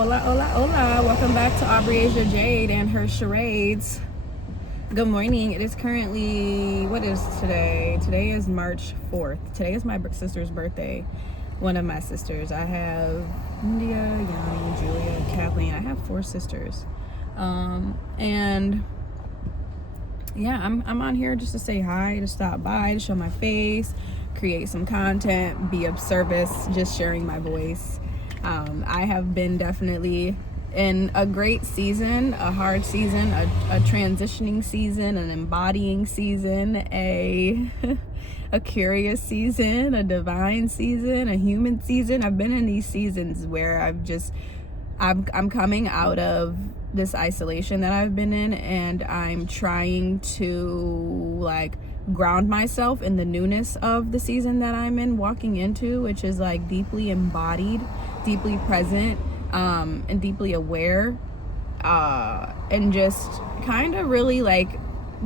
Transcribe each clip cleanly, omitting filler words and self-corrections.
hola, hola, hola. Welcome back to Abriasia Jade and her charades. Good morning. It is currently, what is today? Today is March 4th. Today is my sister's birthday. One of my sisters. I have India, Yanni, Julia, Kathleen. I have 4 sisters. And yeah, I'm on here just to say hi, to stop by, to show my face, create some content, be of service, just sharing my voice. I have been definitely in a great season, a hard season, a transitioning season, an embodying season, a curious season, a divine season, a human season. I've been in these seasons where I'm coming out of this isolation that I've been in, and I'm trying to ground myself in the newness of the season that I'm in, walking into, which is deeply embodied, deeply present, and deeply aware, and just kind of really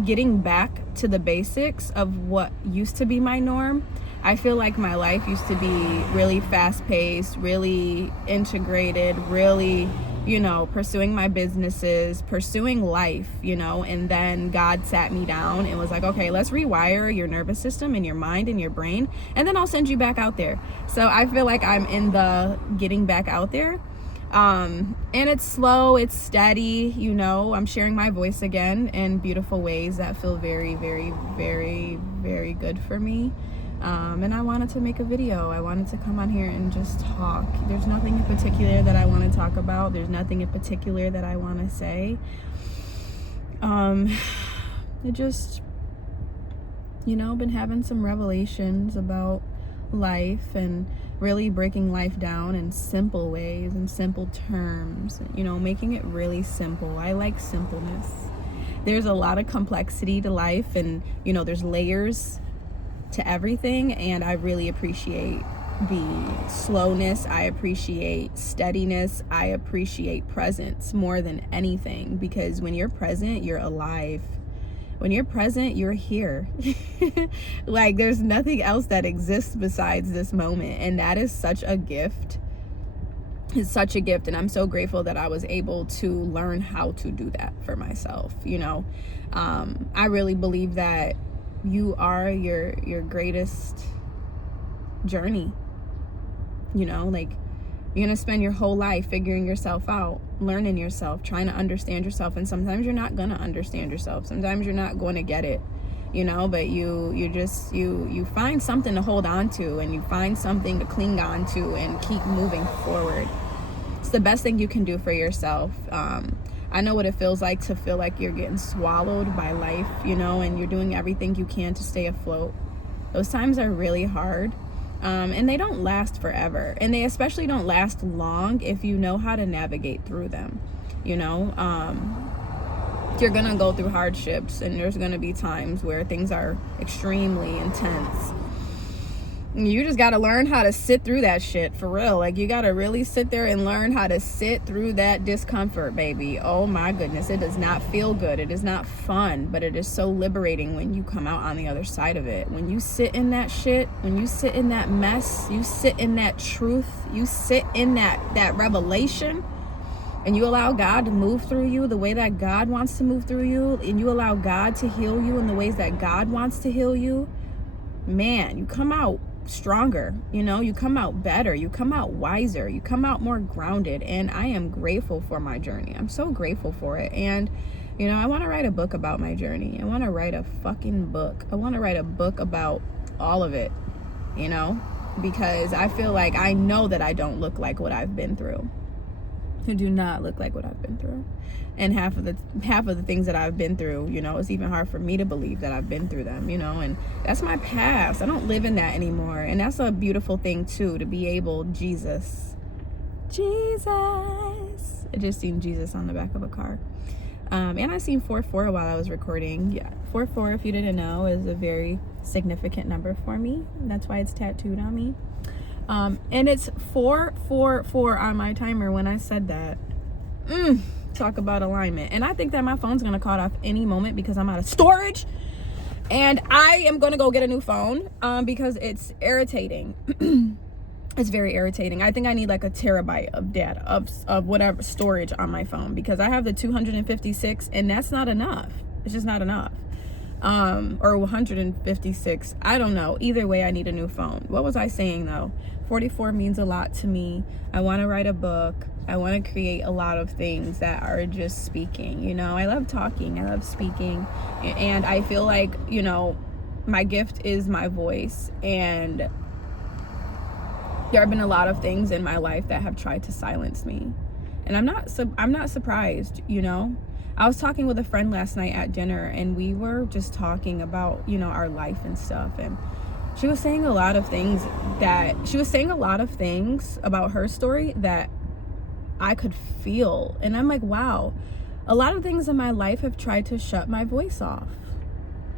getting back to the basics of what used to be my norm. I feel like my life used to be really fast-paced, really integrated, really, pursuing my businesses, pursuing life, and then God sat me down and was like, okay, let's rewire your nervous system and your mind and your brain, and then I'll send you back out there. So I feel like I'm in the getting back out there. And it's slow, it's steady, I'm sharing my voice again in beautiful ways that feel very, very, very, very good for me. And I wanted to make a video. I wanted to come on here and just talk. There's nothing in particular that I want to talk about. There's nothing in particular that I want to say. It just, been having some revelations about life and really breaking life down in simple ways and simple terms, making it really simple. I like simpleness. There's a lot of complexity to life, and there's layers to everything, and I really appreciate the slowness. I appreciate steadiness. I appreciate presence more than anything, because when you're present, you're alive. When you're present, you're here. There's nothing else that exists besides this moment, and that is such a gift. It's such a gift, and I'm so grateful that I was able to learn how to do that for myself. I really believe that you are your greatest journey. You're gonna spend your whole life figuring yourself out, learning yourself, trying to understand yourself, and sometimes you're not gonna understand yourself. Sometimes you're not going to get it, but you find something to hold on to, and you find something to cling on to and keep moving forward. It's the best thing you can do for yourself. I know what it feels like to feel like you're getting swallowed by life, and you're doing everything you can to stay afloat. Those times are really hard, and they don't last forever, and they especially don't last long if you know how to navigate through them. You're gonna go through hardships, and there's gonna be times where things are extremely intense. You just gotta learn how to sit through that shit, for real. You gotta really sit there and learn how to sit through that discomfort, baby. Oh my goodness, it does not feel good. It is not fun, but it is so liberating when you come out on the other side of it. When you sit in that shit, when you sit in that mess, you sit in that truth, you sit in that revelation, and you allow God to move through you the way that God wants to move through you, and you allow God to heal you in the ways that God wants to heal you, man, you come out stronger. You come out better, you come out wiser, you come out more grounded. And I am grateful for my journey. I'm so grateful for it. And I want to write a book about my journey. I want to write a fucking book. I want to write a book about all of it, because I feel like I know that I don't look like what I've been through. I do not look like what I've been through. And half of the things that I've been through, it's even hard for me to believe that I've been through them, and that's my past. I don't live in that anymore. And that's a beautiful thing too, to be able, Jesus. I just seen Jesus on the back of a car. And I seen 44 while I was recording. Yeah, 44, if you didn't know, is a very significant number for me. That's why it's tattooed on me. And it's 444 on my timer when I said that. Talk about alignment. And I think that my phone's gonna cut off any moment because I'm out of storage, and I am gonna go get a new phone because it's irritating. It's very irritating. I think I need like a terabyte of data, of whatever storage on my phone, because I have the 256 and that's not enough. It's just not enough. Or 156. I don't know. Either way, I need a new phone. What was I saying though? 44 means a lot to me. I want to write a book. I want to create a lot of things that are just speaking. You know, I love talking. I love speaking. And I feel like, you know, my gift is my voice. And there have been a lot of things in my life that have tried to silence me. And I'm not surprised, you know. I was talking with a friend last night at dinner, and we were just talking about, you know, our life and stuff. And she was saying a lot of things about her story that I could feel. And I'm like, wow, a lot of things in my life have tried to shut my voice off.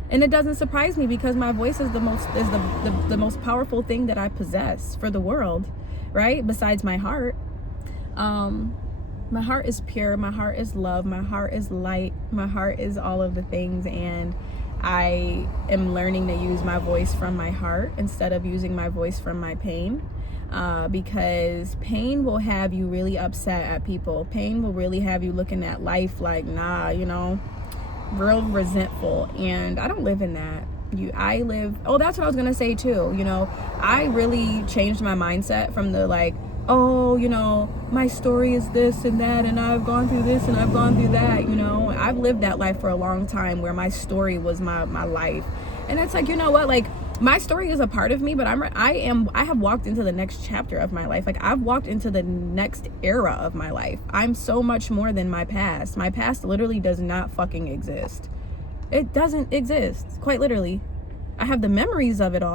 And it doesn't surprise me, because my voice is the most powerful thing that I possess for the world, right? Besides my heart. My heart is pure. My heart is love. My heart is light. My heart is all of the things. And I am learning to use my voice from my heart instead of using my voice from my pain. Because pain will have you really upset at people. Pain will really have you looking at life like, nah, you know, real resentful. And I don't live in that. That's what I was gonna say too. You know, I really changed my mindset from the like, oh, you know, my story is this and that, and I've gone through this and I've gone through that. You know, I've lived that life for a long time where my story was my life. And it's like, you know what, like, my story is a part of me, but I have walked into the next chapter of my life. Like, I've walked into the next era of my life. I'm so much more than my past. My past literally does not fucking exist. It doesn't exist, quite literally. I have the memories of it all.